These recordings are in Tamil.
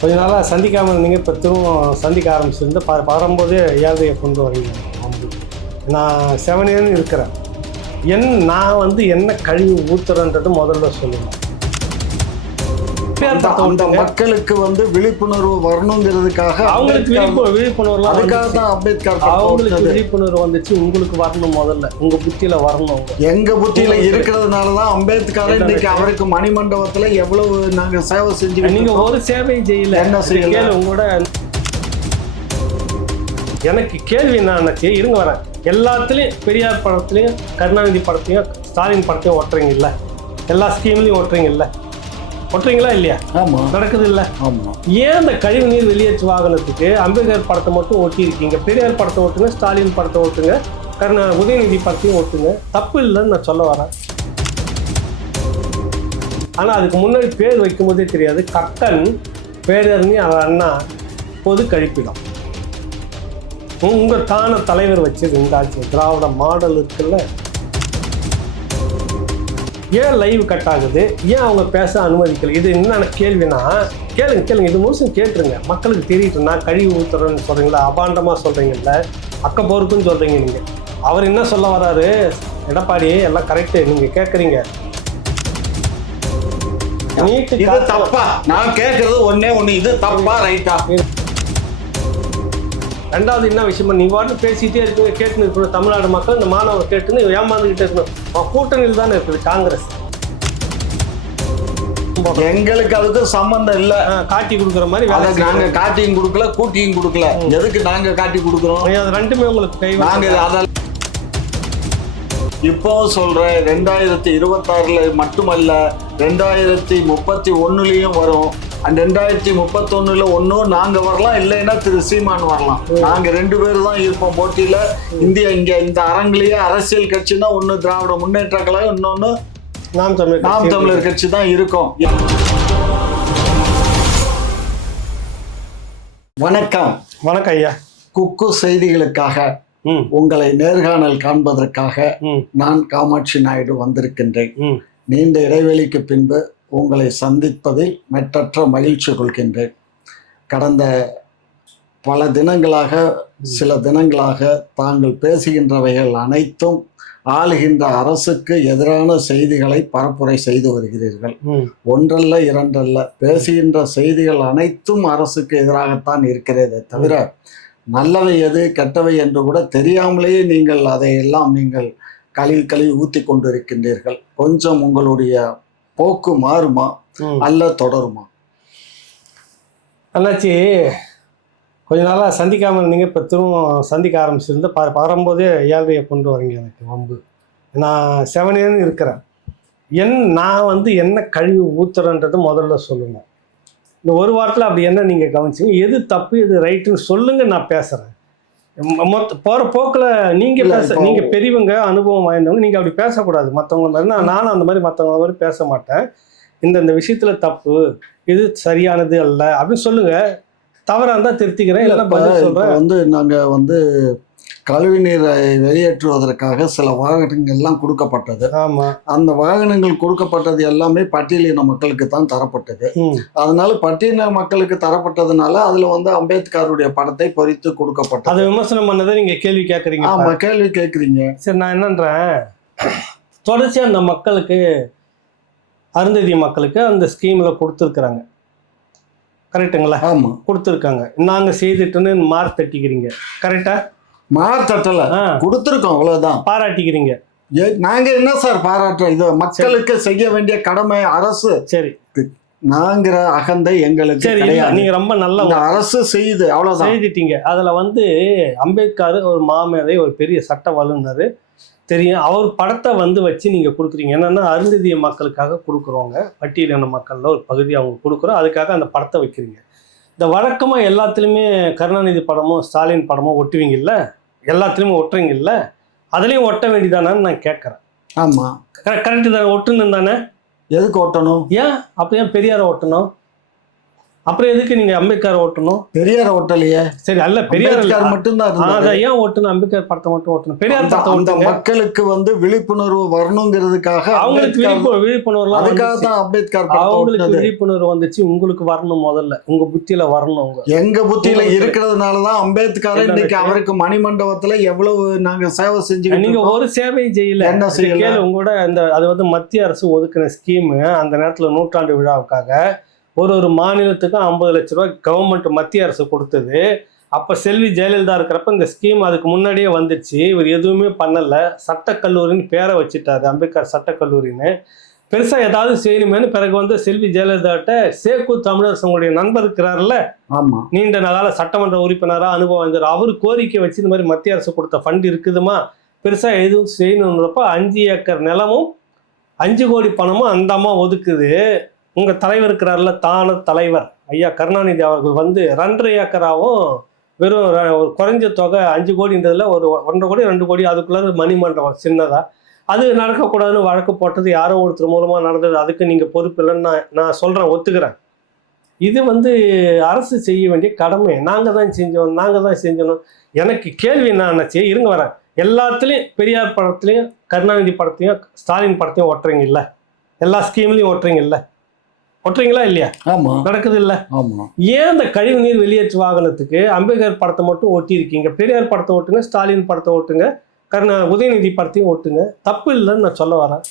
கொஞ்ச நாளாக சந்திக்காமல் இருந்தீங்க, இப்போ திரும்ப சந்திக்க ஆரம்பிச்சிருந்து வரும்போதே ஏழ்றையை கொண்டு வரீங்க. நான் 7 இயர்னு இருக்கிறேன். நான் வந்து என்ன கழிவு ஊத்துறேன்றது முதல்ல சொல்லுவேன். அந்த மக்களுக்கு வந்து விழிப்புணர்வு வரணுங்கிறதுக்காக அவங்களுக்கு விழிப்புணர்வு அம்பேத்கர் அவங்களுக்கு விழிப்புணர்வு வந்துச்சு. உங்களுக்கு வரணும், முதல்ல உங்க புத்தியில வரணும். எங்க புத்தியில இருக்கிறதுனாலதான் அம்பேத்கர் இன்னைக்கு அவருக்கு மணிமண்டபத்துல எவ்வளவு நாங்க சேவை செஞ்சு. நீங்க ஒரு சேவை செய்யல, என்ன செய்யல? உங்களோட எனக்கு கேள்வி என்னச்சு, இருங்க வரேன். எல்லாத்துலயும் பெரியார் படத்துலயும் கருணாநிதி படத்தையும் ஸ்டாலின் படத்தையும் ஓட்டுறீங்க இல்ல, எல்லா ஸ்கீம்லயும் ஓட்டுறீங்க இல்ல, ஒட்டுறீங்களா இல்லையா? ஆமா, நடக்குது இல்ல? ஆமா. ஏன் அந்த கழிவு நீர் வெளியேற்று வாகனத்துக்கு அம்பேத்கர் படத்தை மட்டும் ஓட்டி இருக்கீங்க? பெரியார் படத்தை ஓட்டுங்க, ஸ்டாலின் படத்தை ஓட்டுங்க, உதயநிதி படத்தையும் ஓட்டுங்க, தப்பு இல்லைன்னு நான் சொல்ல வரேன். ஆனா அதுக்கு முன்னாடி பேர் வைக்கும் போதே தெரியாது, கக்கன் பேரறிஞி அண்ணா பொது கழிப்பிடம். உங்க தான தலைவர் வச்சது இந்த ஆட்சி, திராவிட மாடல் இருக்குல்ல. ஏன் லைவ் கட் ஆகுது? ஏன் அவங்க பேச அனுமதிக்கல? இது என்னென்ன கேள்வினா, கேளுங்க, இது முழுசும் கேட்டுருங்க, மக்களுக்கு தெரியிட்டு. நான் கழிவு ஊத்துறேன்னு சொல்றீங்களா, அபாண்டமா சொல்றீங்கல்ல, அக்க போருக்குன்னு சொல்றீங்க நீங்க. அவர் என்ன சொல்ல வர்றாரு, எடப்பாடி எல்லாம் கரெக்டு, நீங்க கேட்குறீங்க. இது தப்பா? நான் கேட்கறது ஒன்னே ஒண்ணு, இது தப்பா ரைட்டா? ரெண்டாவது என்ன விஷயமா, நீ வாட்டு பேசிட்டே இருக்கு, கேட்டுன்னு இருக்கணும். தமிழ்நாடு மக்கள் இந்த மாணவர் கேட்டுன்னு ஏமாந்துகிட்டே இருக்கணும். கூட்டணியில் தானே இருக்குது காங்கிரஸ். எங்களுக்கு அதுக்கு சம்பந்தம் இல்ல. காட்டி கொடுக்குற மாதிரி நாங்க காட்டியும் கொடுக்கல, கூட்டியும் கொடுக்கல. எதுக்கு நாங்க காட்டி கொடுக்குறோம்? அது ரெண்டுமே உங்களுக்கு கை. நாங்க இப்போ சொல்றேன், 2026 மட்டுமல்ல 2031 வரும். அந்த 2031 ஒன்னும் நாங்க வரலாம், இல்லைன்னா திரு சீமான் வரலாம். நாங்க 2 பேரும் தான் இருப்போம் போட்டியில. இந்தியா இங்க இந்த அரங்கிலேயே அரசியல் கட்சினா ஒண்ணு திராவிட முன்னேற்ற கழகம், இன்னொன்னு நாம் தமிழர் கட்சி தான் இருக்கும். வணக்கம். வணக்கம் ஐயா. குக்கு செய்திகளுக்காக உங்களை நேர்காணல் காண்பதற்காக நான் காமாட்சி நாயுடு வந்திருக்கின்றேன். நீண்ட இடைவெளிக்கு பின்பு உங்களை சந்திப்பதில் மெட்டற்ற மகிழ்ச்சி கொள்கின்றேன். கடந்த பல தினங்களாக, சில தினங்களாக தாங்கள் பேசுகின்றவைகள் அனைத்தும் ஆளுகின்ற அரசுக்கு எதிரான செய்திகளை பரப்புரை செய்து வருகிறீர்கள். ஒன்றல்ல இரண்டல்ல, பேசுகின்ற செய்திகள் அனைத்தும் அரசுக்கு எதிராகத்தான் இருக்கிறதே தவிர நல்லவை எது கெட்டவை என்று கூட தெரியாமலேயே நீங்கள் அதையெல்லாம் நீங்கள் கழுவி ஊத்தி கொண்டிருக்கின்றீர்கள். கொஞ்சம் உங்களுடைய போக்கு மாறுமா அல்ல தொடருமா? அண்ணாச்சி, கொஞ்ச நாளாக சந்திக்காமல் இருந்தீங்க, இப்போ திரும்ப சந்திக்க ஆரம்பிச்சிருந்து வரும்போதே ஏழ்றையை கொண்டு வரீங்க. எனக்கு வம்பு. நான் 7 இயர்னு இருக்கிறேன். நான் வந்து என்ன கழிவு ஊத்துறேன்றது முதல்ல சொல்லுங்க. இந்த ஒரு வாரத்தில் அப்படி என்ன நீங்கள் கவனிச்சிங்க? எது தப்பு எது ரைட்டுன்னு சொல்லுங்க, நான் பேசுகிறேன். போகிற போக்கில் நீங்கள் பெரியவங்க, அனுபவம் வாய்ந்தவங்க, நீங்கள் அப்படி பேசக்கூடாது மற்றவங்க மாதிரி. நானும் அந்த மாதிரி மற்றவங்க மாதிரி பேச மாட்டேன். இந்த விஷயத்தில் தப்பு, இது சரியானது அல்ல அப்படின்னு சொல்லுங்கள். தவறாக இருந்தால் திருத்திக்கிறேன், இல்லைன்னா பதில் சொல்கிறேன். வந்து நாங்கள் கழிவு நீரை வெளியேற்றுவதற்காக சில வாகனங்கள்லாம் கொடுக்கப்பட்டது. ஆமாம், அந்த வாகனங்கள் கொடுக்கப்பட்டது எல்லாமே பட்டியலின மக்களுக்கு தான் தரப்பட்டது. அதனால பட்டியலின மக்களுக்கு தரப்பட்டதுனால அதுல அம்பேத்கருடைய படத்தை பொறித்து கொடுக்கப்பட்டது. அதை விமர்சனம் பண்ணதை நீங்க கேள்வி கேட்குறீங்க. ஆமா, கேள்வி கேட்குறீங்க. சரி, நான் என்னன்றேன், தொடர்ச்சி அந்த மக்களுக்கு, அருந்ததிய மக்களுக்கு அந்த ஸ்கீம்ல கொடுத்துருக்குறாங்க, கரெக்டுங்களா? ஆமா, கொடுத்துருக்காங்க. நாங்க செய்துட்டுன்னு மார்க் தட்டிக்கிறீங்க, கரெக்டா? மார்த்தட்டல கொடுத்துருக்கோம், அவ்வளவுதான். பாராட்டிக்கிறீங்க. நாங்க என்ன சார் பாராட்டுறோம்? இது மக்களுக்கு செய்ய வேண்டிய கடமை அரசு. சரி, நாங்கிற அகந்தை எங்களுக்கு கிடையாது. நீங்க ரொம்ப நல்ல அரசு செய்யுது, அவ்வளவுதான். செய்துட்டீங்க. அதுல அம்பேத்கர் ஒரு மாமேதை, ஒரு பெரிய சட்ட வல்லுநர் தெரியும். அவர் படத்தை வச்சு நீங்க கொடுக்குறீங்க. என்னன்னா, அருந்ததிய மக்களுக்காக கொடுக்குறோங்க, பட்டியலின மக்கள்ல ஒரு பகுதி அவங்க கொடுக்குறோம், அதுக்காக அந்த படத்தை வைக்கிறீங்க. இந்த வழக்கமாக எல்லாத்துலேயுமே கருணாநிதி படமும் ஸ்டாலின் படமும் ஒட்டுவீங்கல்ல, எல்லாத்துலேயுமே ஒட்டுறீங்கல்ல, அதுலேயும் ஒட்ட வேண்டியதானான்னு நான் கேட்குறேன். ஆமாம், கரெக்டு தானே? ஒட்டுன்னு தானே? எதுக்கு ஒட்டணும்? ஏன் அப்போ ஏன் பெரியாரை ஒட்டணும்? அப்புறம் எதுக்கு நீங்க அம்பேத்கர் ஓட்டணும்? பெரியார் ஓட்டலையே. சரி, அல்ல பெரியார் அம்பேத்கர் மட்டும்தான் இருந்தாரு. அதை ஏன் ஓட்டணும்? அம்பேத்கர் படத்தை மட்டும் ஓட்டணும். பெரியார் படத்தை அந்த ஓட்டுங்க. மக்களுக்கு வந்து விழிப்புணர்வு வரணுங்கிறதுக்காக அவங்களுக்கு விழிப்புணர்வு அதுக்காக தான் அம்பேத்கர் படத்தை அவங்களுக்கு ஓட்டுனது. விழிப்புணர்வு வந்துச்சு. உங்களுக்கு வரணும், முதல்ல உங்க புத்தியில வரணும். எங்க புத்தியில இருக்கிறதுனாலதான் அம்பேத்கர் இன்னைக்கு அவருக்கு மணிமண்டபத்துல எவ்வளவு நாங்க சேவை செஞ்சு. நீங்க ஒரு சேவை செய்யல. என்ன செய்யல? உங்களோட அது வந்து மத்திய அரசு ஒதுக்கின ஸ்கீம். அந்த நேரத்துல நூற்றாண்டு விழாவுக்காக ஒரு மாநிலத்துக்கும் 50 லட்ச ரூபாய் கவர்மெண்ட் மத்திய அரசு கொடுத்தது. அப்ப செல்வி ஜெயலலிதா இருக்கிறப்ப இந்த ஸ்கீம் அதுக்கு முன்னாடியே வந்துச்சு. இவர் எதுவுமே பண்ணல. சட்டக்கல்லூரின்னு பேரை வச்சுட்டாரு, அம்பேத்கர் சட்டக்கல்லூரின்னு. பெருசா ஏதாவது செய்யணுமேனு பிறகு வந்து செல்வி ஜெயலலிதாட்ட சேக்கு தமிழரசு உங்களுடைய நண்பர் இருக்கிறாருல்ல, நீண்ட நாளால சட்டமன்ற உறுப்பினரா அனுபவம் வந்தார், அவரு கோரிக்கை வச்சு இந்த மாதிரி மத்திய அரசு கொடுத்த ஃபண்ட் இருக்குதுமா, பெருசா எதுவும் செய்யணுன்றப்ப 5 ஏக்கர் நிலமும் 5 கோடி பணமும் அந்த அம்மா ஒதுக்குது. உங்க தலைவர் இருக்கிறார்ல, தான தலைவர் ஐயா கருணாநிதி அவர்கள் வந்து 2.5 ஏக்கராவும் வெறும் ஒரு குறைஞ்ச தொகை 5 கோடின்றதுல ஒரு 1.5 கோடி 2 கோடி அதுக்குள்ள மணிமண்டபம் சின்னதா அது நடக்கக்கூடாதுன்னு வழக்கு போட்டது யாரோ ஒருத்தர் மூலமா நடந்தது. அதுக்கு நீங்க பொறுப்பு இல்லைன்னு நான் சொல்றேன், ஒத்துக்கிறேன். இது வந்து அரசு செய்ய வேண்டிய கடமை. நாங்க தான் செஞ்சோம். எனக்கு கேள்வி என்னாச்சு, இருங்க வரேன். எல்லாத்துலயும் பெரியார் படத்துலயும் கருணாநிதி படத்தையும் ஸ்டாலின் படத்தையும் ஓட்டுறீங்க இல்ல, எல்லா ஸ்கீம்லயும் ஓட்டுறீங்க இல்ல, ஒட்டுறீங்களா இல்லையா? நடக்குது இல்ல? ஏன் இந்த கழிவு நீர் வெளியேற்று வாகனத்துக்கு அம்பேத்கர் படத்தை மட்டும் ஒட்டி இருக்கீங்க? பெரியார் படத்தை ஓட்டுங்க, ஸ்டாலின் படத்தை ஓட்டுங்க, உதயநிதி படத்தையும் ஓட்டுங்க. தப்பு இல்லைன்னு நான் சொல்ல வரேன்.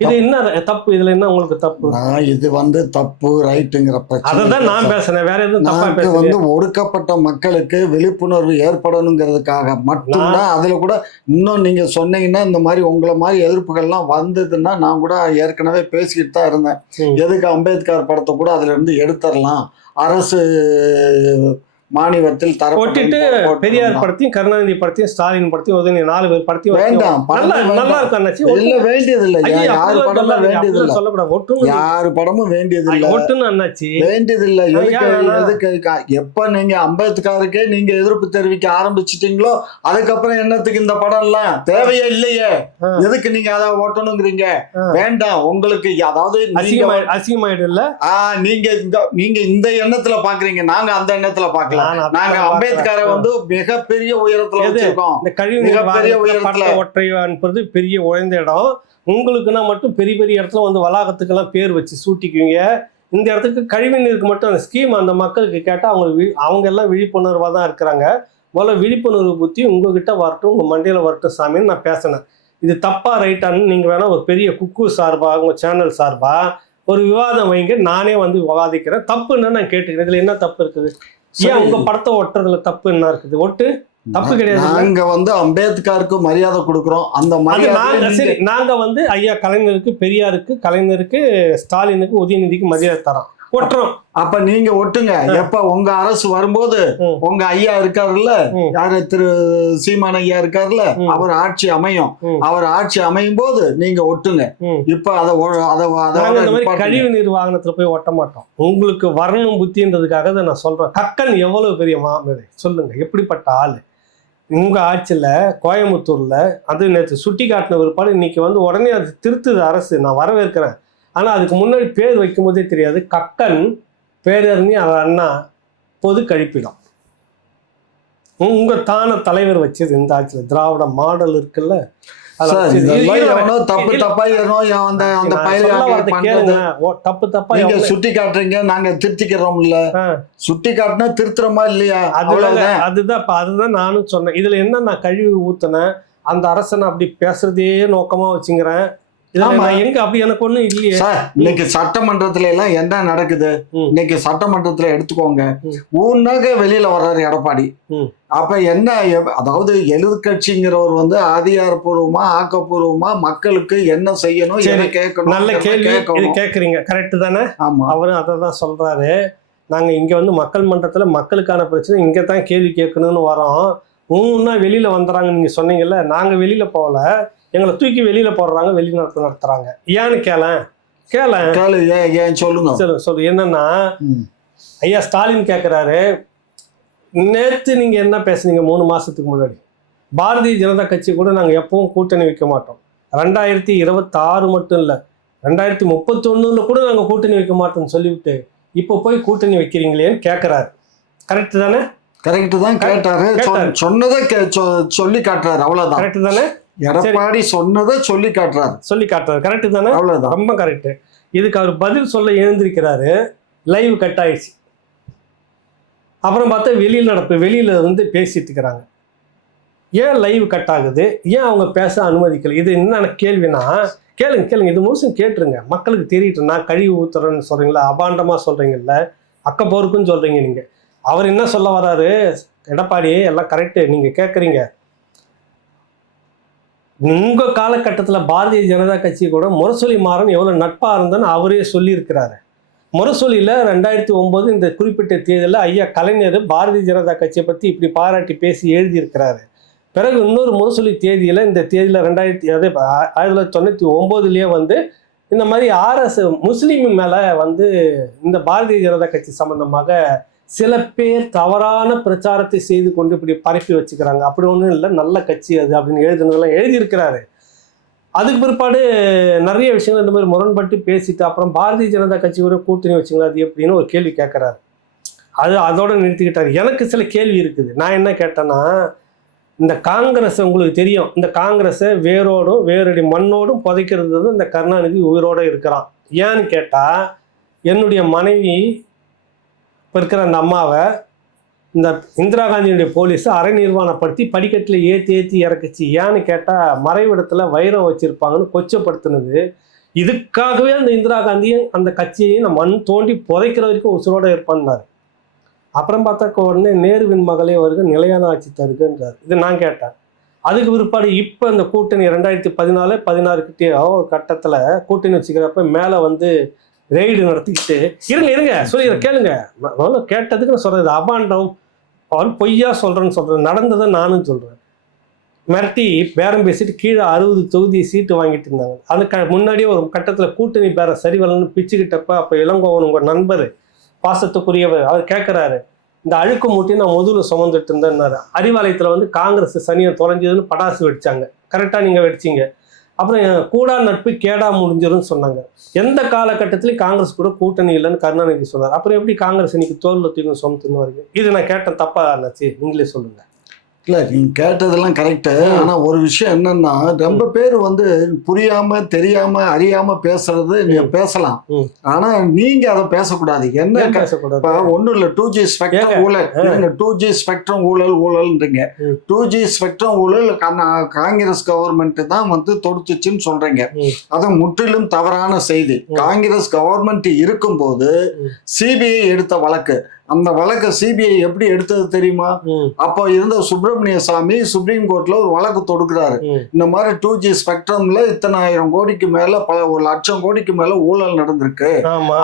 இது என்ன தப்பு? இதுல என்ன உங்களுக்கு தப்பு? இது வந்து தப்பு ரைட்டுங்கிற பிரச்சனை. அதான் நான் பேசுறேன், வேற எதுவும் தப்பா வந்து ஒடுக்கப்பட்ட மக்களுக்கு விழிப்புணர்வு ஏற்படணுங்கிறதுக்காக மட்டும்தான். அதுல கூட இன்னும் நீங்க சொன்னீங்கன்னா இந்த மாதிரி உங்களை மாதிரி எதிர்ப்புகள்லாம் வந்ததுன்னா நான் கூட ஏற்கனவே பேசிக்கிட்டு தான் இருந்தேன். எதுக்கு அம்பேத்கர் படத்தை கூட அதுல இருந்து எடுத்துடலாம், அரசு மாநிலத்தில் ஒட்டிட்டு பெரியார் படத்தையும் கருணாநிதி படத்தையும் ஸ்டாலின் படத்தையும் உதயநிதி 4 பேர் படத்தையும் வேண்டாம், நல்லா இருக்கும். இல்ல வேண்டியதில்லை, யாரு படமும் வேண்டியதில்லை, சொல்லக்கூடாது. யாரு படமும் வேண்டியதில்லை, ஒட்டுன்னு அண்ணாச்சி வேண்டியதில்லை. எதுக்கு எப்ப நீங்க அம்பேத்கருக்கே நீங்க எதிர்ப்பு தெரிவிக்க ஆரம்பிச்சிட்டீங்களோ அதுக்கப்புறம் என்னத்துக்கு இந்த படம் எல்லாம் தேவையே இல்லையே, எதுக்கு நீங்க அதை ஓட்டணுங்கிறீங்க? வேண்டாம் உங்களுக்கு. அதாவது அசிங்கமாயிடு இல்ல, நீங்க இந்த எண்ணத்துல பாக்குறீங்க, நாங்க அந்த எண்ணத்துல பாக்கல. நாங்க அம்பேத்கரை வந்து மிகப்பெரிய உயரத்துல வச்சிருக்கோம். இந்த கழிவு ஒற்றை என்பது பெரிய உயர்ந்த இடம். உங்களுக்குன்னா மட்டும் பெரிய பெரிய இடத்துல வந்து வளாகத்துக்கெல்லாம் பேர் வச்சு சூட்டிக்குவீங்க. இந்த இடத்துக்கு கழிவு நீருக்கு மட்டும் அந்த ஸ்கீம் அந்த மக்களுக்கு கேட்டா அவங்க எல்லாம் விழிப்புணர்வா தான் இருக்கிறாங்க. முதல்ல விழிப்புணர்வு புத்தி உங்ககிட்ட வரட்டும், உங்க மண்டையில வரட்டும் சாமின்னு நான் பேசினேன். இது தப்பா ரைட்டான்னு நீங்க வேணா ஒரு பெரிய குக்கு சார்பா உங்க சேனல் சார்பா ஒரு விவாதம் வைங்க, நானே வந்து விவாதிக்கிறேன். தப்புன்னு நான் கேட்டுக்கிறேன். இதுல என்ன தப்பு இருக்குது? ஏன் உங்க படத்தை ஒட்டுறதுல தப்பு என்ன இருக்குது? ஒட்டு, தப்பு கிடையாது. நாங்க வந்து அம்பேத்கருக்கு மரியாதை கொடுக்குறோம். அந்த மரியாதை சரி, நாங்க வந்து ஐயா கலைஞருக்கு, பெரியாருக்கு, கலைஞருக்கு, ஸ்டாலினுக்கு, உதயநிதிக்கு மரியாதை தரோம், ஒட்டுறோம். அப்ப நீங்க ஒட்டுங்க. எப்ப உங்க அரசு வரும்போது உங்க ஐயா இருக்காருல்ல, யாரு திரு சீமான் ஐயா இருக்காருல்ல, அவர் ஆட்சி அமையும். அவர் ஆட்சி அமையும் போது நீங்க ஒட்டுங்க. இப்ப கழிவு நீர் வாகனத்துல போய் ஒட்ட மாட்டோம். உங்களுக்கு வரணும் புத்தின்றதுக்காக தான் நான் சொல்றேன். கக்கன் எவ்வளவு பெரிய மாமேதை சொல்லுங்க, எப்படிப்பட்ட ஆளு. உங்க ஆட்சியில கோயம்புத்தூர்ல அது நேற்று சுட்டி காட்டின பிற்பாடு இன்னைக்கு வந்து உடனே அது திருத்துது அரசு, நான் வரவேற்கிறேன். ஆனா அதுக்கு முன்னாடி பேர் வைக்கும் போதே தெரியாது. கக்கன், பேரறிஞி அண்ணா பொது கழிப்பிடம். உங்க தான தலைவர் வச்சது இந்த ஆட்சியில திராவிட மாடல் இருக்குல்ல, தப்பு தப்பா சுட்டி காட்டுறீங்க, நாங்க திருத்திக்கிறோம் இல்ல, சுட்டி காட்டினா திருத்துறோமா இல்லையா? அதுதான் நானும் சொன்னேன். இதுல என்ன நான் கழிவு ஊத்துனேன், அந்த அரசனை அப்படி பேசுறதே நோக்கமா வச்சுங்கிறேன். எங்க அப்படி எனக்கு ஒண்ணும் இல்லையே. இன்னைக்கு சட்டமன்றத்துல எல்லாம் என்ன நடக்குது? இன்னைக்கு சட்டமன்றத்துல எடுத்துக்கோங்க, ஊன்னாக வெளியில வர்றாரு எடப்பாடி. அப்ப என்ன, அதாவது எதிர்கட்சிங்கிறவர் வந்து அதிகாரப்பூர்வமா ஆக்கப்பூர்வமா மக்களுக்கு என்ன செய்யணும், என்ன கேட்கணும், நல்ல கேள்வி கேட்கறீங்க, கரெக்ட் தானே? அவரும் அதை தான் சொல்றாரு. நாங்க இங்க வந்து மக்கள் மன்றத்துல மக்களுக்கான பிரச்சனை இங்கதான் கேள்வி கேட்கணும்னு வரோம். ஊன்னா வெளியில வந்துறாங்க நீங்க சொன்னீங்கல்ல, நாங்க வெளியில போகல, எங்களை தூக்கி வெளியில போடுறாங்க, வெளிநாட்டு நடத்துறாங்க. ஏன்னு கேளேன் சொல்லு. என்னன்னா ஐயா ஸ்டாலின் கேட்கிறாரு, நேற்று நீங்க என்ன பேசுனீங்க 3 மாசத்துக்கு முன்னாடி? பாரதிய ஜனதா கட்சி கூட நாங்க எப்பவும் கூட்டணி வைக்க மாட்டோம். 2026 மட்டும் இல்ல, 2031 கூட நாங்க கூட்டணி வைக்க மாட்டோம்னு சொல்லிவிட்டு இப்போ போய் கூட்டணி வைக்கிறீங்களேன்னு கேட்குறாரு. கரெக்டு தானே? கரெக்ட் தான் கேட்டாரு. சொன்னதை சொல்லி காட்டுறாரு, அவ்வளவுதான். கரெக்டு தானே? எடப்பாடி சொன்னதை சொல்லி காட்டுறாரு. கரெக்டு தானே? அவ்வளவுதான். ரொம்ப கரெக்டு. இதுக்கு அவர் பதில் சொல்ல எழுந்திருக்கிறாரு. லைவ் கட் ஆயிடுச்சு. அப்புறம் பார்த்தா வெளியில வந்து பேசிட்டு இருக்கிறாங்க. ஏன் லைவ் கட் ஆகுது? ஏன் அவங்க பேச அனுமதிக்கல? இது என்னென்ன கேள்வினா, கேளுங்க, இது முழுசும் கேட்டுருங்க, மக்களுக்கு தெரியட்டும். நான் கழிவு ஊத்துறேன்னு சொல்றீங்களா, அபாண்டமா சொல்றீங்கல்ல, அக்கப்போருக்குன்னு சொல்றீங்க நீங்க. அவர் என்ன சொல்ல வராரு? எடப்பாடி எல்லாம் கரெக்டு, நீங்க கேட்குறீங்க. உங்க காலகட்டத்தில் பாரதிய ஜனதா கட்சி கூட முரசொலி மாறன் எவ்வளவு நட்பா இருந்தன்னு அவரே சொல்லியிருக்கிறாரு. முரசொலியில் 2009 இந்த குறிப்பிட்ட தேதியில் ஐயா கலைஞர் பாரதிய ஜனதா கட்சியை பற்றி இப்படி பாராட்டி பேசி எழுதியிருக்கிறாரு. பிறகு இன்னொரு முரசொலி தேதியில், இந்த தேதியில் 1999 வந்து இந்த மாதிரி முஸ்லீம் மேலே வந்து இந்த பாரதிய ஜனதா கட்சி சம்பந்தமாக சில பேர் தவறான பிரச்சாரத்தை செய்து கொண்டு இப்படி பரப்பி வச்சுக்கிறாங்க. அப்படி ஒன்றும் இல்லை, நல்ல கட்சி அது அப்படின்னு எழுதுனதெல்லாம் எழுதியிருக்கிறாரு. அதுக்கு பிற்பாடு நிறைய விஷயங்கள் இந்த மாதிரி முரண்பட்டு பேசிட்டு அப்புறம் பாரதிய ஜனதா கட்சி கூட கூட்டணி வச்சுங்களா அது எப்படின்னு ஒரு கேள்வி கேட்குறாரு. அதோட நிறுத்திக்கிட்டாரு. எனக்கு சில கேள்வி இருக்குது. நான் என்ன கேட்டேன்னா, இந்த காங்கிரஸ் உங்களுக்கு தெரியும், இந்த காங்கிரஸை வேரடி மண்ணோடும் புதைக்கிறது வந்து இந்த கருணாநிதி உயிரோடு இருக்கிறான். ஏன்னு கேட்டால், என்னுடைய மனைவி இப்போ இருக்கிற அந்த அம்மாவை இந்த இந்திரா காந்தியுடைய போலீஸ் அரை நிர்வாணப்படுத்தி படிக்கட்டில் ஏற்றி இறக்குச்சு. ஏன்னு கேட்டால், மறைவிடத்தில் வைரம் வச்சுருப்பாங்கன்னு கொச்சப்படுத்தினது. இதுக்காகவே அந்த இந்திரா காந்தியும் அந்த கட்சியையும் நம்ம மண் தோண்டி புதைக்கிற வரைக்கும் உசுரோடு இருப்பான்னாரு. அப்புறம் பார்த்தா உடனே நேருவின் மகளே வருக, நிலையான ஆட்சி தருகன்றார். இது நான் கேட்டேன். அதுக்கு பிற்பாடு இப்போ இந்த கூட்டணி 2014-16 கிட்டே ஒரு கட்டத்தில் கூட்டணி வச்சுக்கிறப்ப மேலே வந்து ரெய்டு நடத்திக்கிட்டு இருங்க சொல்லிடுறேன் கேளுங்க. கேட்டதுக்கு நான் சொல்கிறது அபாண்டம், அவன் பொய்யா சொல்கிறேன்னு நடந்ததை நானும் சொல்கிறேன். மிரட்டி பேரம் பேசிட்டு கீழே 60 தொகுதி சீட்டு வாங்கிட்டு இருந்தாங்க. அது முன்னாடியே ஒரு கட்டத்தில் கூட்டணி பேரம் சரிவரலன்னு பிச்சுக்கிட்டப்ப அப்போ இளங்கோவன் உங்கள் நண்பர் பாசத்துக்குரியவர் அவர் கேட்குறாரு, இந்த அழுக்கு மூட்டி நான் முதல்ல சுமந்துட்டு இருந்தேன்னாரு. அறிவாலயத்தில் வந்து காங்கிரஸ் சனியை தொலைஞ்சதுன்னு பட்டாசு வெடிச்சாங்க. கரெக்டாக நீங்கள் வெடிச்சிங்க. அப்புறம் கூடா நட்பு கேடா முடிஞ்சிரும்னு சொன்னாங்க. எந்த காலகட்டத்திலையும் காங்கிரஸ் கூட கூட்டணி இல்லைன்னு கருணாநிதி சொன்னார். அப்புறம் எப்படி காங்கிரஸ் இன்னைக்கு தோல்ல தூக்கி சுமத்துன்னு வருங்க? இது நான் கேட்டேன் தப்பா இருந்துச்சு, நீங்களே சொல்லுங்க. இல்ல, நீங்க கேட்டதெல்லாம் கரெக்டு. ஆனா ஒரு விஷயம் என்னன்னா, ரொம்ப பேர் வந்து புரியாம தெரியாம அறியாம பேசுறது நீங்க பேசலாம். ஆனா நீங்க அதை பேசக்கூடாது. என்ன பேசக்கூடாது? ஒண்ணும் இல்ல, 2G ஸ்பெக்ட்ரம் ஊழல், 2G ஸ்பெக்ட்ரம் ஊழல்ன்றீங்க. 2G ஸ்பெக்ட்ரம் ஊழல் காங்கிரஸ் கவர்மெண்ட் தான் வந்து தொடுத்துச்சுன்னு சொல்றீங்க. அது முற்றிலும் தவறான செய்தி. காங்கிரஸ் கவர்மெண்ட் இருக்கும்போது சிபிஐ எடுத்த வழக்கு, அந்த வழக்கை சிபிஐ எப்படி எடுத்தது தெரியுமா? அப்போ இருந்த சுப்பிரமணிய சாமி சுப்ரீம் கோர்ட்ல ஒரு வழக்கு தொடுக்கிறாரு. இந்த மாதிரி 2G ஸ்பெக்ட்ரம்ல இத்தனை 1000 கோடிக்கு மேல 1,00,000 கோடிக்கு மேல ஊழல் நடந்திருக்கு,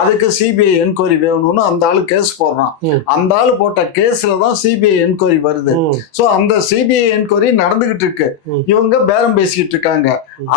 அதுக்கு சிபிஐ என்கொயரி வேணும்னு அந்த ஆளு கேஸ் போடுறான். அந்த ஆளு போட்ட கேஸ்ல தான் சிபிஐ என்கொயரி வருது. சோ அந்த சிபிஐ என்கொயரி நடந்துகிட்டு இருக்கு. இவங்க பேரம் பேசிக்கிட்டு இருக்காங்க.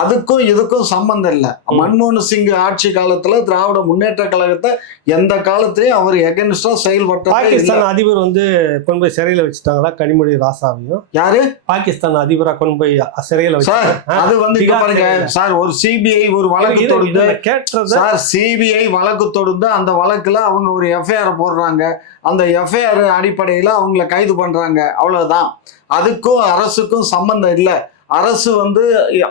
அதுக்கும் இதுக்கும் சம்பந்தம் இல்ல. மன்மோகன் சிங் ஆட்சி காலத்துல திராவிட முன்னேற்ற கழகத்தை எந்த காலத்திலயும் அவர் எகென்ஸ்டா செயல்பட்டு பாகிஸ்தான் அதிபர் வந்து கொண்டு போய் சிறையில வச்சுட்டாங்களா கனிமொழி ராசாவையும்? யாரு பாகிஸ்தான் அதிபரா கொண்டு போய் சிறையில வச்சாங்க. அது வந்து பாருங்க சார், ஒரு சிபிஐ ஒரு வழக்கு தொடுத்து சார், சிபிஐ வழக்கு தொடுத்து அந்த வழக்குல அவங்க ஒரு எஃப்ஐஆர் போடுறாங்க. அந்த எஃப்ஐஆர் அடிப்படையில அவங்கள கைது பண்றாங்க. அவ்வளவுதான். அதுக்கும் அரசுக்கும் சம்பந்தம் இல்லை. அரசு வந்து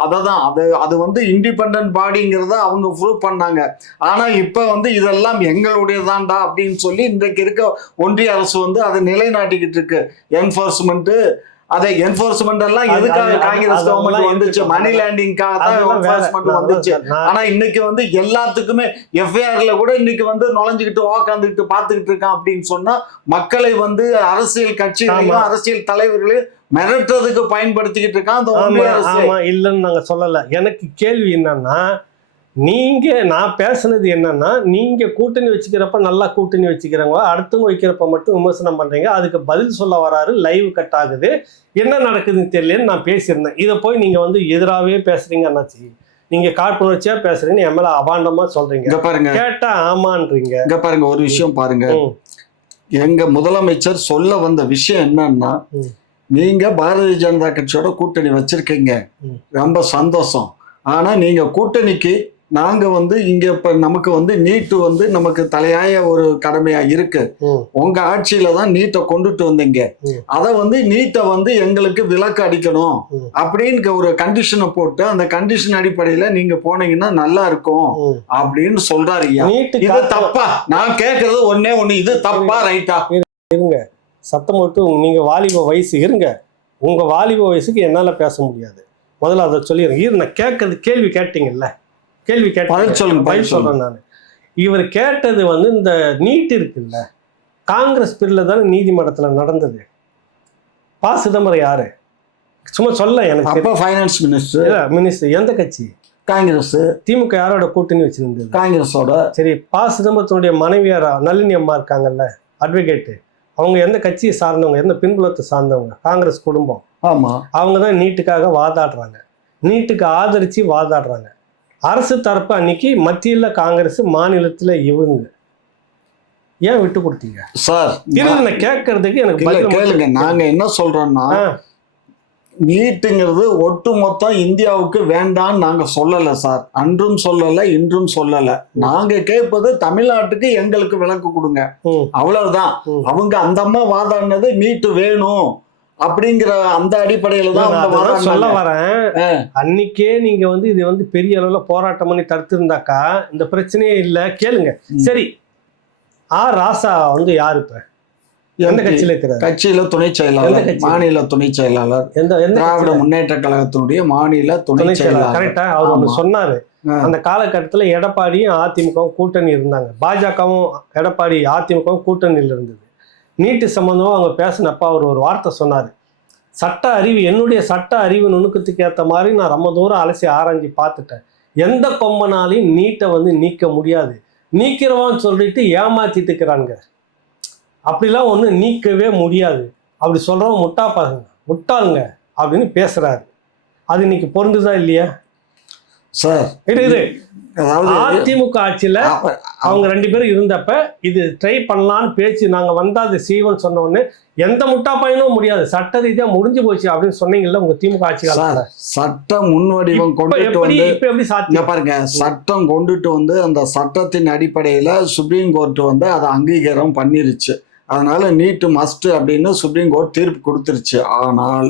அததான் அது வந்து இண்டிபெண்டன்ட் பாடிங்கிறத அவங்க ப்ரூவ் பண்ணாங்க. ஆனா இப்ப வந்து இதெல்லாம் எங்களுடையதான்டா அப்படின்னு சொல்லி இன்றைக்கு இருக்க ஒன்றிய அரசு வந்து அதை நிலைநாட்டிக்கிட்டு இருக்கு. என்ஃபோர்ஸ்மெண்ட், அதை என்ஃபோர்ஸ்மெண்ட் எல்லாம் எதுக்காக காங்கிரஸ் கவர்மெண்ட் வந்துச்சு? மணி லேண்டிங்காக தான் என்ஃபோர்ஸ்மெண்ட் வந்துச்சு. ஆனா இன்னைக்கு வந்து எல்லாத்துக்குமே எஃப்ஐஆர்ல கூட இன்னைக்கு வந்து நுழைஞ்சுக்கிட்டு உக்காந்துக்கிட்டு பாத்துக்கிட்டு இருக்கான் அப்படின்னு சொன்னா மக்களை வந்து அரசியல் கட்சிகளையும் அரசியல் தலைவர்களையும் மிரட்டுறதுக்கு பயன்படுத்திக்கிட்டு இருக்கான். இல்லைன்னு நாங்க சொல்லல. எனக்கு கேள்வி என்னன்னா, நான் பேசுனது என்னன்னா, நீங்க கூட்டணி வச்சுக்கிறப்ப நல்லா கூட்டணி வச்சுக்கிறவங்க அடுத்தவங்க வைக்கிறப்ப மட்டும் விமர்சனம் பண்றீங்க. அதுக்கு பதில் சொல்ல வராரு. லைவ் கட் ஆகுது, என்ன நடக்குதுன்னு தெரியலன்னு நான் பேசியிருந்தேன். இதை போய் நீங்க வந்து எதிராகவே பேசுறீங்க. அண்ணாச்சி, நீங்க காழ்ப்புணர்ச்சியா பேசுறீங்க, என் மேல அபாண்டமா சொல்றீங்க. பாருங்க, கேட்டா ஆமான்றீங்க. இங்க பாருங்க, ஒரு விஷயம் பாருங்க. எங்க முதலமைச்சர் சொல்ல வந்த விஷயம் என்னன்னா, நீங்க பாரதிய ஜனதா கட்சியோட கூட்டணி வச்சிருக்கீங்க, ரொம்ப சந்தோஷம். ஆனா நீங்க கூட்டணிக்கு நாங்க வந்து இங்க இப்ப நமக்கு வந்து நீட்டு வந்து நமக்கு தலையாய ஒரு கடமையா இருக்கு. உங்க ஆட்சியில தான் நீட்டை கொண்டுட்டு வந்தீங்க. அத வந்து நீட்டை வந்து எங்களுக்கு விலக்கு அடிக்கணும் அப்படின்னு ஒரு கண்டிஷனை போட்டு அந்த கண்டிஷன் அடிப்படையில நீங்க போனீங்கன்னா நல்லா இருக்கும் அப்படின்னு சொல்றாரு. இது தப்பா? நான் கேட்கறது ஒண்ணே ஒண்ணு, இது தப்பா ரைட்டா? இருங்க, சத்தம் மட்டும். நீங்க வாலிப வயசு, இருங்க. உங்க வாலிப வயசுக்கு என்னால பேச முடியாது. முதல்ல அதை சொல்லிடுறேன். நான் கேட்கறது கேள்வி கேட்டீங்கல்ல, கேள்வி கேட்டேன், பதில் சொல்றேன் நான். இவர் கேட்டது வந்து இந்த நீட் இருக்குல்ல, காங்கிரஸ் பீரியட்ல தானே நீதிமன்றத்துல நடந்தது. ப. சிதம்பரம் யாரு? சும்மா சொல்ல எனக்கு. அப்ப ஃபைனான்ஸ் மினிஸ்டர். எந்த கட்சி? காங்கிரஸ். திமுக யாரோட கூட்டணி வச்சிருந்தது? காங்கிரஸோட. சரி, ப. சிதம்பரத்தினுடைய மனைவியாரா நளினி அம்மா இருக்காங்கல்ல, அட்வொகேட்டு, அவங்க எந்த கட்சியை சார்ந்தவங்க, எந்த பின்புலத்தை சார்ந்தவங்க? காங்கிரஸ் குடும்பம். ஆமா, அவங்க தான் நீட்டுக்காக வாதாடுறாங்க, நீட்டுக்கு ஆதரிச்சு வாதாடுறாங்க. அரசு தரப்பு அன்னைக்கு மத்தியில் காங்கிரஸ், மாநிலத்தில் இவங்க. ஏன் விட்டு கொடுத்தீங்க சார்? நான் கேட்கறதுக்கு எனக்கு கேளுங்க. நாங்க என்ன சொல்றோம்னா, நீட்டுங்கிறது ஒட்டுமொத்தம் இந்தியாவுக்கு வேண்டான்னு நாங்க சொல்லல சார். அன்றும் சொல்லல, இன்றும் சொல்லல. நாங்க கேட்பது தமிழ்நாட்டுக்கு எங்களுக்கு விலக்கு கொடுங்க, அவ்வளவுதான். அவங்க அந்த அம்மா வாதாடினது நீட்டு வேணும் அப்படிங்கிற அந்த அடிப்படையில தான் சொல்ல வரேன். அன்னைக்கே நீங்க வந்து இது வந்து பெரிய அளவுல போராட்டம் பண்ணி தடுத்திருந்தாக்கா இந்த பிரச்சனையே இல்ல. கேளுங்க. சரி, ராசா வந்து யாரு? இப்ப எந்த கட்சியில இருக்கிறார்? கட்சியில துணை செயலாளர், மாநில துணை செயலாளர், திராவிட முன்னேற்ற கழகத்தினுடைய மாநில துணை செயலாளர். கரெக்டா? அவர் ஒண்ணு சொன்னாரு. அந்த காலகட்டத்துல எடப்பாடியும் அதிமுகவும் கூட்டணி இருந்தாங்க, பாஜகவும் எடப்பாடி அதிமுகவும் கூட்டணியில் இருந்தது. நீட்டு சம்பந்தமா அவங்க பேசினப்ப அவர் ஒரு வார்த்தை சொன்னார். சட்ட அறிவு, என்னுடைய சட்ட அறிவு நுணுக்கத்துக்கு ஏற்ற மாதிரி நான் ரொம்ப தூரம் அலசி ஆராய்ச்சி பார்த்துட்டேன். எந்த கொம்பனாலையும் நீட்டை வந்து நீக்க முடியாது, நீக்கிறவான்னு சொல்லிட்டு ஏமாத்திட்டு இருக்கிறாங்க. அப்படிலாம் ஒன்று நீக்கவே முடியாது. அப்படி சொல்றவங்க முட்டாளுங்க அப்படின்னு பேசுறாரு. அது இன்னைக்கு பொருந்துதா இல்லையா சார்? அதாவது அதிமுக ஆட்சியில அவங்க 2 பேரும் இருந்தப்ப இது ட்ரை பண்ணலான்னு பேச்சு நாங்க வந்தா அது செய்வோம்னு சொன்ன உடனே எந்த முட்டா பையனும் முடியாது, சட்ட ரீதியா முடிஞ்சு போச்சு அப்படின்னு சொன்னீங்கல்ல உங்க திமுக ஆட்சி காலத்துல. சட்டம் முன்வடிவம் கொண்டுட்டு வந்து எப்படி சாத்தியம் பாருங்க. சட்டம் கொண்டுட்டு வந்து அந்த சட்டத்தின் அடிப்படையில சுப்ரீம் கோர்ட் வந்து அதை அங்கீகாரம் பண்ணிருச்சு. அதனால நீட்டு மஸ்ட் அப்படின்னு சுப்ரீம் கோர்ட் தீர்ப்பு கொடுத்துருச்சு. ஆனால்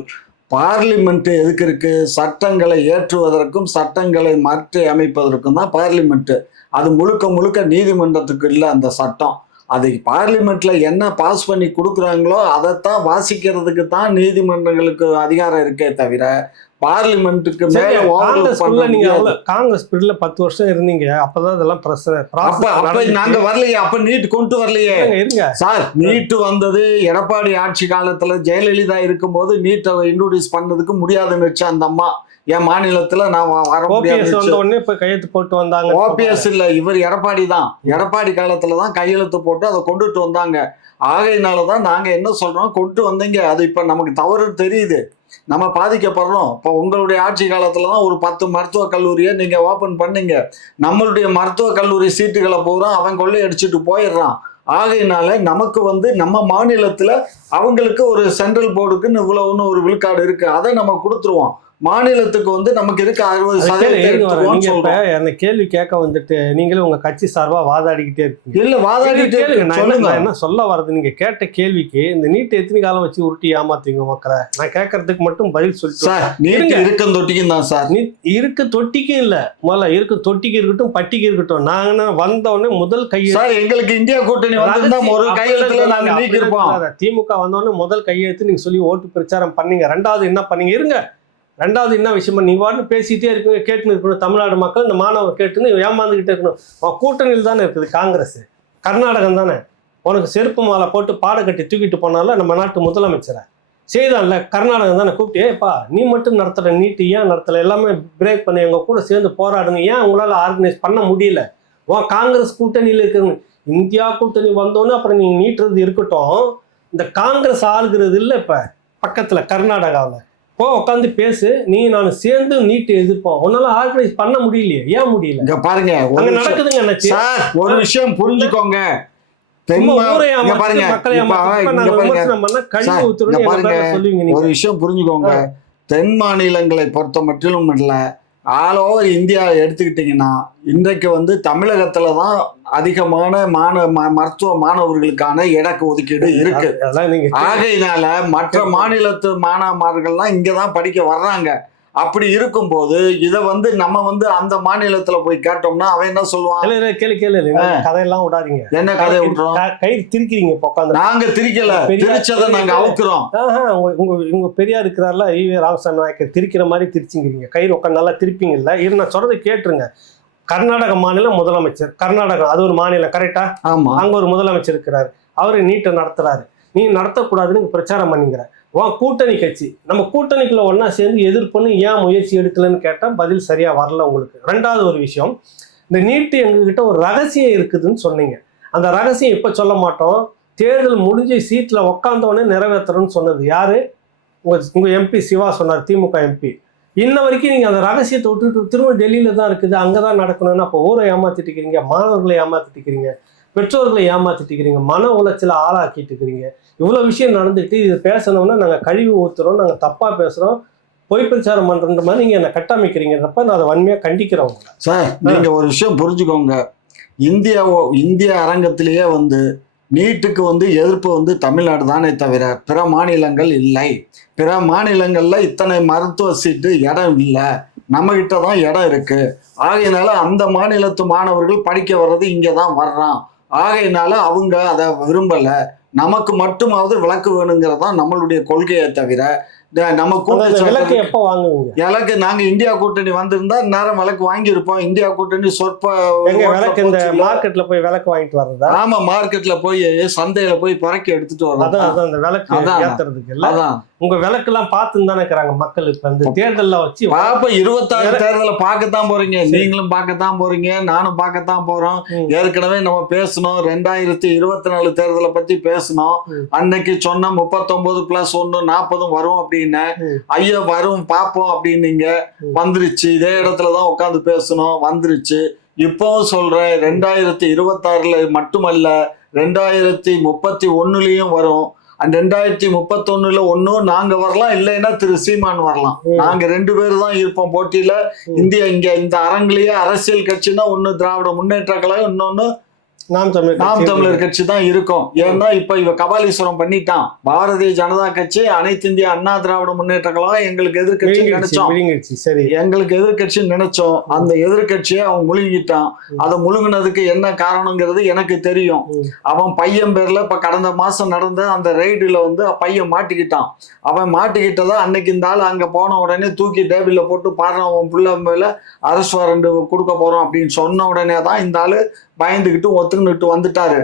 பார்லிமெண்ட் எதுக்கு இருக்கு? சட்டங்களை ஏற்றுவதற்கும் சட்டங்களை மாற்றி அமைப்பதற்கும் தான் பார்லிமெண்ட். அது முழுக்க முழுக்க நீதிமன்றத்துக்கு இல்லை அந்த சட்டம். அதை பார்லிமெண்ட்ல என்ன பாஸ் பண்ணி கொடுக்குறாங்களோ அதைத்தான் வாசிக்கிறதுக்கு தான் நீதிமன்றங்களுக்கு அதிகாரம் இருக்கே தவிர பார்லிமெண்ட்டுக்கு மேல. காங்கிரஸ் பீரியட்ல 10 வருஷம் இருந்தீங்க, அப்பதான் இதெல்லாம் நாங்க வரலையே. அப்ப நீட் கொண்டு வரலையே சார். நீட்டு வந்தது எடப்பாடி ஆட்சி காலத்துல ஜெயலலிதா இருக்கும்போது நீட்டை இன்ட்ரோடியூஸ் பண்ணதுக்கு முடியாதுன்னு வச்சு அந்த அம்மா என் மாநிலத்துல நான் வர முடியாது கையெழுத்து போட்டு வந்தாங்க. ஓபிஎஸ் இல்ல, இவர் எடப்பாடி தான். எடப்பாடி காலத்துலதான் கையெழுத்து போட்டு அதை கொண்டுட்டு வந்தாங்க. ஆகையினாலதான் நாங்க என்ன சொல்றோம், கொண்டு வந்தீங்க. அது இப்ப நமக்கு தவறு தெரியுது, நம்ம பாதிக்கப்படுறோம். இப்போ உங்களுடைய ஆட்சி காலத்துல தான் ஒரு 10 மருத்துவக் கல்லூரியை நீங்க ஓபன் பண்ணீங்க. நம்மளுடைய மருத்துவக் கல்லூரி சீட்டுகளை பூரா அவன் கொள்ளையடிச்சிட்டு போயிடுறான். ஆகையினால நமக்கு வந்து நம்ம மாநிலத்துல அவங்களுக்கு ஒரு சென்ட்ரல் போர்டுக்குன்னு இவ்வளவுன்னு ஒரு விழுக்காடு இருக்கு, அதை நம்ம கொடுத்துருவோம். மாநிலத்துக்கு வந்து நமக்கு இருக்க 60%. என்ன கேள்வி கேட்க வந்துட்டு நீங்களும் உங்க கட்சி சார்பா வாதாடிக்கிட்டே இருக்கீங்க. இல்ல வாதாடிட்டு என்ன சொல்ல வர்றது, நீங்க கேட்ட கேள்விக்கு இந்த நீட்டை எத்தனை காலம் வச்சு உருட்டி ஏமாத்துவீங்க மக்களை? நான் கேட்கறதுக்கு மட்டும் பதில் சொல்லிட்டு இருக்கும் தொட்டிக்கும் தான் சார். இருக்கு தொட்டிக்கும் இல்ல, முதல்ல இருக்கு தொட்டிக்கு இருக்கட்டும் பட்டிக்கு இருக்கட்டும். நாங்க வந்த உடனே முதல் கையெழுத்து எங்களுக்கு இந்தியா கூட்டணி ஒரு கையெழுத்துல நாங்க நீக்கிருப்போம். திமுக வந்த உடனே முதல் கையெழுத்து நீங்க சொல்லி ஓட்டு பிரச்சாரம் பண்ணீங்க. 2வது என்ன பண்ணீங்க? இருங்க, 2வது என்ன விஷயமா நீங்க வாட்டு பேசிட்டே இருக்கீங்க, கேட்டுன்னு இருக்கணும். தமிழ்நாடு மக்கள் இந்த மாணவர் கேட்டுன்னு ஏமாந்துகிட்டே இருக்கணும். கூட்டணியில் தானே இருக்குது காங்கிரஸ், கர்நாடகம் தானே. உனக்கு செருப்பு மாலை போட்டு பாடக்கட்டி தூக்கிட்டு போனால நம்ம நாட்டு முதலமைச்சரை செய்தான்ல, கர்நாடகம் தானே. கூப்பிட்டு ஏப்பா நீ மட்டும் நடத்துற நீட்டு ஏன் நடத்தலை, எல்லாமே பிரேக் பண்ணி எங்க கூட சேர்ந்து போராடுங்க, ஏன் உங்களால் ஆர்கனைஸ் பண்ண முடியல? காங்கிரஸ் கூட்டணியில் இருக்கிறவங்க இந்தியா கூட்டணி வந்தோன்னு அப்புறம் நீங்க நீட்டுறது இருக்கட்டும். இந்த காங்கிரஸ் ஆளுகிறது இல்லை இப்ப பக்கத்துல கர்நாடகாவில் உட்காந்து பேசு, நீ நான் சேர்ந்து நீட்டு எதிர்ப்போம். உன்னால ஆர்கனைஸ் பண்ண முடியலையே, ஏன் முடியல? இங்க பாருங்க நடக்குதுங்க. ஒரு விஷயம் புரிஞ்சுக்கோங்க, ஒரு விஷயம் புரிஞ்சுக்கோங்க. தென் மாநிலங்களை பொறுத்த மட்டிலும் இல்ல, ஆல் ஓவர் இந்தியா எடுத்துக்கிட்டிங்கன்னா இன்றைக்கு வந்து தமிழகத்துல தான் அதிகமான மருத்துவ மாணவர்களுக்கான இடக்கு ஒதுக்கீடு இருக்கு. அதெல்லாம் நீங்க ஆகையினால மற்ற மாநிலத்து மாணவர்கள்லாம் இங்கதான் படிக்க வர்றாங்க. அப்படி இருக்கும்போது இத வந்து நம்ம வந்து அந்த மாநிலத்துல போய் கேட்டோம்னா அவன் என்ன சொல்லுவான்? கேளு கதையெல்லாம் விடாதீங்க. என்ன கதை விட்டுறோம்? கயிறு திரிக்கிறீங்க உட்காந்து. நாங்க திரிக்கல, திரிச்சதை நாங்க அவுக்குறோம். உங்க பெரியார் இருக்கிறார்ல ஈவே ராமசாமி நாயக்கர் திரிக்கிற மாதிரி திரிச்சுங்கிறீங்க. கயிறு உட்காந்து நல்லா திருப்பீங்கல்ல. இது நான் சொல்றதை கேட்டுருங்க. கர்நாடக மாநிலம் முதலமைச்சர், கர்நாடகம் அது ஒரு மாநிலம் கரெக்டா? ஆமா. அங்க ஒரு முதலமைச்சர் இருக்கிறாரு. அவரு நீட்டை நடத்துறாரு. நீ நடத்தக்கூடாதுன்னு பிரச்சாரம் பண்ணிங்கிற கூட்டணி கட்சி. நம்ம கூட்டணிக்குள்ள ஒன்னா சேர்ந்து எதிர்ப்புன்னு ஏன் முயற்சி எடுக்கலன்னு கேட்டா பதில் சரியா வரல உங்களுக்கு. ரெண்டாவது ஒரு விஷயம், இந்த நீட்டு எங்ககிட்ட ஒரு ரகசியம் இருக்குதுன்னு சொன்னீங்க. அந்த ரகசியம் இப்ப சொல்ல மாட்டோம், தேர்தல் முடிஞ்சு சீட்ல உக்காந்தவொடனே நிறைவேற்றணும்னு சொன்னது யாரு? உங்க எம்பி சிவா சொன்னார், திமுக எம்பி. இன்ன வரைக்கும் நீங்க அந்த ரகசியத்தை விட்டுட்டு திரும்ப டெல்லியில தான் இருக்குது, அங்கதான் நடக்கணும்னு அப்போ ஊரை ஏமாத்திட்டு இருக்கிறீங்க, மாணவர்களை ஏமாத்திட்டு இருக்கிறீங்க, பெற்றோர்களை ஏமாத்திட்டு இருக்கிறீங்க, மன உளைச்சல ஆளாக்கிட்டு இருக்கிறீங்க. இவ்வளவு விஷயம் நடந்துட்டு இது பேசணும்னா நாங்க கழிவு ஊத்துறோம், நாங்க தப்பா பேசுறோம், பொய் பிரச்சாரம் பண்ற மாதிரி நீங்க என்ன கட்டமைக்கிறீங்கன்றப்ப நான் அதை வன்மையா கண்டிக்கிறேன். சார் நீங்க ஒரு விஷயம் புரிஞ்சுக்கோங்க, இந்திய அரங்கத்திலேயே வந்து நீட்டுக்கு வந்து எதிர்ப்பு வந்து தமிழ்நாடு தானே தவிர பிற மாநிலங்கள் இல்லை. பிற மாநிலங்கள்ல இத்தனை மருத்துவ சீட்டு இடம் இல்லை, நம்ம கிட்ட தான் இடம் இருக்கு. ஆகையினால அந்த மாநிலத்து மாணவர்கள் படிக்க வர்றது இங்கதான் வர்றான். ஆகையினால அவங்க அதை விரும்பல, நமக்கு மட்டுமாவது விளக்கு வேணுங்கிறதான் நம்மளுடைய கொள்கையை தவிர நம்ம விளக்கு எப்ப வாங்குவீங்க? விளக்கு நாங்க இந்தியா கூட்டணி வந்திருந்தா நேரம் விளக்கு வாங்கி இருப்போம். இந்தியா கூட்டணி விளக்கு இந்த மார்க்கெட்ல போய் விளக்கு வாங்கிட்டு வர்றதா? ஆமா, மார்க்கெட்ல போய் சந்தையில போய் பறக்கி எடுத்துட்டு வரோம். அதான் அந்த விளக்கு ஏத்துறதுக்கு இல்ல. உங்க விளக்கு எல்லாம் பார்த்துன்னு தானே இருக்கிறாங்க மக்கள். இப்ப இந்த தேர்தல்ல வச்சு பாப்ப 26 தேர்தலை பார்க்கத்தான் போறீங்க, நீங்களும் பார்க்கத்தான் போறீங்க, நானும் பார்க்கத்தான் போறோம். ஏற்கனவே நம்ம பேசணும் 2024 தேர்தலை பத்தி பேசணும். அன்னைக்கு சொன்ன 39+1 40 வரும் அப்படின்னு. ஐயோ வரும் பாப்போம் அப்படின்னு வந்துருச்சு. இதே இடத்துலதான் உட்காந்து பேசணும், வந்துருச்சு. இப்பவும் சொல்றேன், 2026 மட்டுமல்ல 2031 வரும். அந்த 2031 ஒன்னும் நாங்க வரலாம், இல்லைன்னா திரு சீமான் வரலாம். நாங்க 2 பேரும் தான் இருப்போம் போட்டியில. இந்தியா இங்க இந்த அரங்கிலேயே அரசியல் கட்சின்னா ஒண்ணு திராவிட முன்னேற்ற கழகம், இன்னொன்னு நாம் தமிழர் கட்சி தான் இருக்கும். ஏன்னா இப்ப இவ கபாலீஸ்வரம் பண்ணிட்டான். பாரதிய ஜனதா கட்சி, அனைத்து இந்திய அண்ணா திராவிட முன்னேற்ற கழகம் எங்களுக்கு எதிர்கட்சி நினைச்சோம். சரி, எங்களுக்கு எதிர்கட்சி நினைச்சோம். அந்த எதிர்கட்சியை அவன் முழுங்கிட்டான். அதை முழுங்கினதுக்கு என்ன காரணங்கிறது எனக்கு தெரியும். அவன் பையன் பேர்ல இப்ப கடந்த மாசம் நடந்த அந்த ரெய்டுல வந்து பையன் மாட்டிக்கிட்டான். அவன் மாட்டிக்கிட்டதா அன்னைக்கு இந்த ஆள் அங்க போன உடனே தூக்கி டேபிள்ல போட்டு பாடுறான், அவன் புள்ள மேல அரெஸ்ட் வாரண்ட் கொடுக்க போறோம் அப்படின்னு சொன்ன உடனே தான் இந்த ஆளு பயந்துகிட்டு ஒத்துக்கிட்டு வந்துட்டாரு.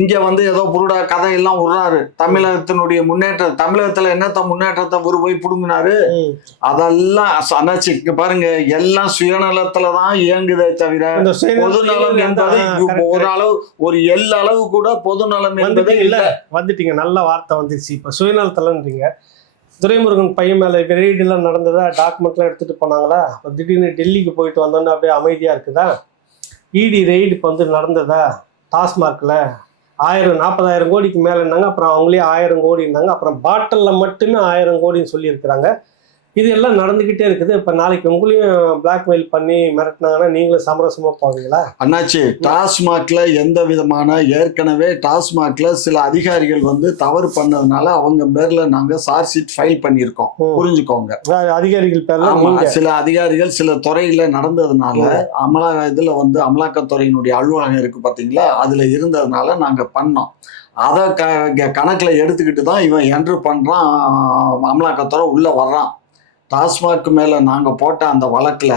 இங்க வந்து ஏதோ புருடா கதையெல்லாம் விடுறாரு. தமிழகத்தினுடைய முன்னேற்றம், தமிழகத்துல என்னத்த முன்னேற்றத்தை ஒரு போய் புடுங்கினாரு. அதெல்லாம் அண்ணாச்சி பாருங்க, எல்லாம் சுயநலத்துலதான் இயங்குதே தவிர பொதுநலம் என்பது ஒரு அளவு, ஒரு அளவு கூட பொதுநலம் என்பது இல்ல. வந்துட்டீங்க, நல்ல வார்த்தை வந்துச்சு. இப்ப சுயநலத்துலன்றீங்க. துரைமுருகன் பையன் மேல ரெய்டெல்லாம் நடந்ததா, டாக்குமெண்ட்லாம் எடுத்துட்டு போனாங்களா? திடீர்னு டெல்லிக்கு போயிட்டு வந்தோன்னு அப்படியே அமைதியா இருக்குதா? இடி ரெய்டு இப்போ வந்து நடந்ததா? டாஸ்மார்க்ல 40,000 கோடிக்கு மேலே இருந்தாங்க. அப்புறம் அவங்களே 1000 கோடி இருந்தாங்க. அப்புறம் பாட்டில்ல மட்டுமே 1000 கோடின்னு சொல்லியிருக்கிறாங்க. இது எல்லாம் நடந்துகிட்டே இருக்குது. இப்ப நாளைக்கு உங்களையும் பிளாக்மெயில் பண்ணி மிரட்டினாங்கன்னா நீங்களும் சமரசமா போவீங்களா? அண்ணாச்சி, டாஸ்மாக்ல எந்த விதமான, ஏற்கனவே டாஸ்மாக்ல சில அதிகாரிகள் வந்து தவறு பண்ணதுனால அவங்க பேர்ல நாங்க சார்ஜ் ஷீட் ஃபைல் பண்ணியிருக்கோம். புரிஞ்சுக்கோங்க, அதிகாரிகள் பேர்ல சில அதிகாரிகள் சில துறையில நடந்ததுனால இதுல வந்து அமலாக்கத்துறையினுடைய அலுவலகம் இருக்கு பாத்தீங்களா, அதுல இருந்ததுனால நாங்க பண்ணோம். அதை கணக்குல எடுத்துக்கிட்டு தான் இவன் என்ட்ரு பண்றான், அமலாக்கத்துறை உள்ள வர்றான். டாஸ்மாக் மேல நாங்க போட்ட அந்த வழக்குல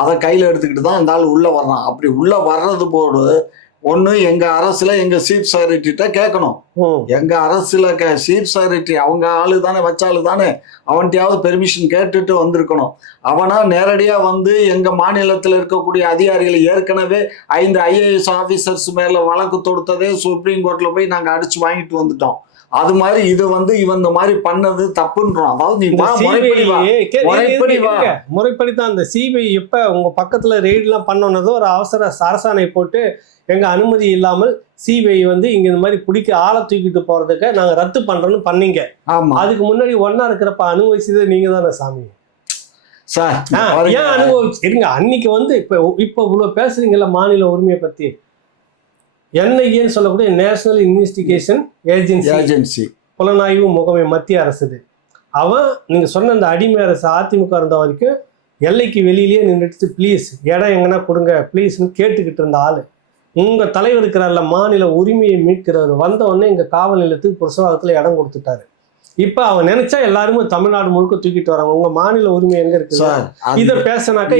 அதை கையில எடுத்துக்கிட்டு தான் இந்த ஆள் உள்ள வர்றான். அப்படி உள்ள வர்றது போது ஒண்ணு எங்க அரசுல எங்க சீஃப் செக்ரட்டரிட்ட கேட்கணும். எங்க அரசுல சீஃப் செக்ரட்டரி அவங்க ஆளு தானே, வச்சாலு தானே, அவன்கிட்டயாவது பெர்மிஷன் கேட்டுட்டு வந்திருக்கணும். அவனா நேரடியா வந்து எங்க மாநிலத்தில் இருக்கக்கூடிய அதிகாரிகள் ஏற்கனவே 5 IAS ஆபீசர்ஸ் மேல வழக்கு தொடுத்ததே சுப்ரீம் கோர்ட்ல போய் நாங்க அடிச்சு வாங்கிட்டு வந்துட்டோம். அது மாதிரி இது வந்து இவன் இந்த மாதிரி பண்ணது தப்புன்றோம். அதாவது முறைப்படி தான் அந்த சிபிஐ இப்ப உங்க பக்கத்துல ரெய்டு எல்லாம் பண்ணனதோ ஒரு அவசர அரசாணை போட்டு எங்க அனுமதி இல்லாமல் சிபிஐ வந்து இங்க இந்த மாதிரி பிடிக்க ஆளை தூக்கிட்டு போறதுக்கு நாங்க ரத்து பண்றோம்னு பண்ணீங்க. ஆமா, அதுக்கு முன்னாடி ஒன்னா இருக்கிறப்ப அனுமதிச்சது நீங்க தானே சாமி. சார் ஏன் அனுபவிச்சு இருங்க. அன்னைக்கு வந்து இப்ப இவ்வளவு பேசுறீங்கல்ல மாநில உரிமையை பத்தி, NIAன்னு சொல்லக்கூடிய நேஷனல் இன்வெஸ்டிகேஷன் ஏஜென்சி, புலனாய்வு முகமை, மத்திய அரசு. அவன் நீங்க சொன்ன அந்த அடிமை அரசு அதிமுக இருந்த வரைக்கும் எல்லைக்கு வெளியிலேயே நின்றுட்டு ப்ளீஸ் இடம் எங்கன்னா கொடுங்க ப்ளீஸ்ன்னு கேட்டுக்கிட்டு இருந்த ஆளு. உங்க தலைவர் இருக்கிறார்ல, மாநில உரிமையை மீட்கிறவர், வந்த உடனே இங்க காவல் நிலையத்துக்கு புரசவாகத்துல இடம் கொடுத்துட்டாரு. இப்ப அவன் நினைச்சா எல்லாருமே தமிழ்நாடு முழுக்க தூக்கிட்டு வராங்க. உங்க மாநில உரிமை எங்க இருக்கு சார்? இத பேசினாக்க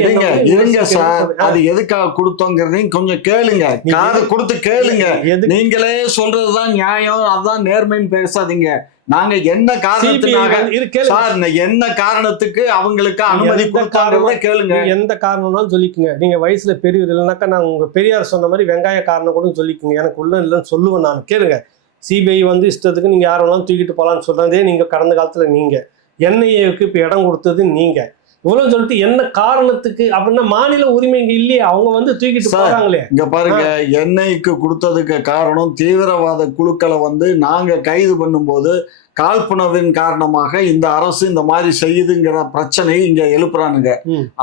இருங்க சார், அது எதுக்காக கொடுத்தோங்கிறதையும் கொஞ்சம் கேளுங்க, காதை கொடுத்து கேளுங்க. நீங்களே சொல்றதுதான் நியாயம், அதுதான் நேர்மைன்னு பேசாதீங்க. நாங்க என்ன காரணத்துக்கு என்ன காரணத்துக்கு அவங்களுக்கு அனுமதி கொடுத்தாங்க கேளுங்க. எந்த காரணம்னாலும் சொல்லிக்குங்க. நீங்க வயசுல பெரியவர் இல்லைனாக்கா நான் உங்க பெரியார் சொன்ன மாதிரி வெங்காய காரணம் கூட சொல்லிக்குங்க. எனக்கு உள்ள இல்லைன்னு சொல்லுவேன் நான். கேளுங்க. சிபிஐ வந்து இஷ்டத்துக்கு நீங்க யாரெல்லாம் தூக்கிட்டு போகலான்னு சொல்றதே நீங்க கடந்த காலத்துல நீங்க. NIAவுக்கு இப்ப இடம் கொடுத்தது நீங்க. இவ்வளவு சொல்லிட்டு என்ன காரணத்துக்கு அப்படின்னா மாநில உரிமை இங்க இல்லையே, அவங்க வந்து தூக்கிட்டு போறாங்களே. இங்க பாருங்க, NIAக்கு கொடுத்ததுக்கு காரணம் தீவிரவாத குழுக்களை வந்து நாங்க கைது பண்ணும்போது காழ்ப்புணர்வின் காரணமாக இந்த அரசு இந்த மாதிரி செய்யுதுங்கிற பிரச்சனை இங்க எழுப்புறானுங்க.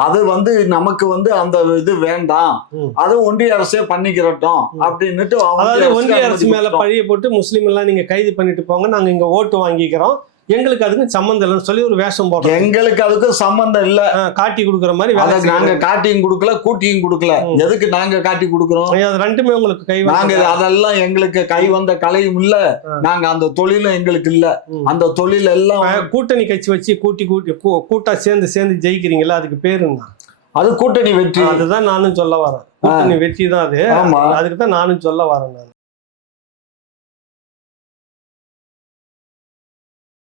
அது வந்து நமக்கு வந்து அந்த இது வேண்டாம், அது ஒன்றிய அரசே பண்ணிக்கிறட்டும் அப்படின்னுட்டு. அதாவது ஒன்றிய அரசு மேல பழிய போட்டு முஸ்லீம் எல்லாம் நீங்க கைது பண்ணிட்டு போங்க, நாங்க இங்க ஓட்டு வாங்கிக்கிறோம், எங்களுக்கு அதுக்கு சம்பந்தம் இல்லைன்னு சொல்லி ஒரு வேஷம் போடுறோம். எங்களுக்கு அதுக்கு சம்பந்தம் இல்ல, காட்டி கொடுக்குற மாதிரி. நாங்க காட்டியும் கொடுக்கல கூட்டியும் கொடுக்கல, எதுக்கு நாங்க காட்டி கொடுக்குறோம்? அது ரெண்டுமே உங்களுக்கு கை, நாங்க அதெல்லாம் எங்களுக்கு கை வந்த கலையும் இல்ல, நாங்க அந்த தொழிலும் எங்களுக்கு இல்ல. அந்த தொழில் எல்லாம் கூட்டணி கட்சி வச்சு கூட்டா சேர்ந்து ஜெயிக்கிறீங்களா, அதுக்கு பேருங்க அது கூட்டணி வெற்றி. அதுதான் நானும் சொல்ல வரேன். கூட்டணி வெற்றி தான் அது. அதுக்கு தான் நானும் சொல்ல வரேன். நான்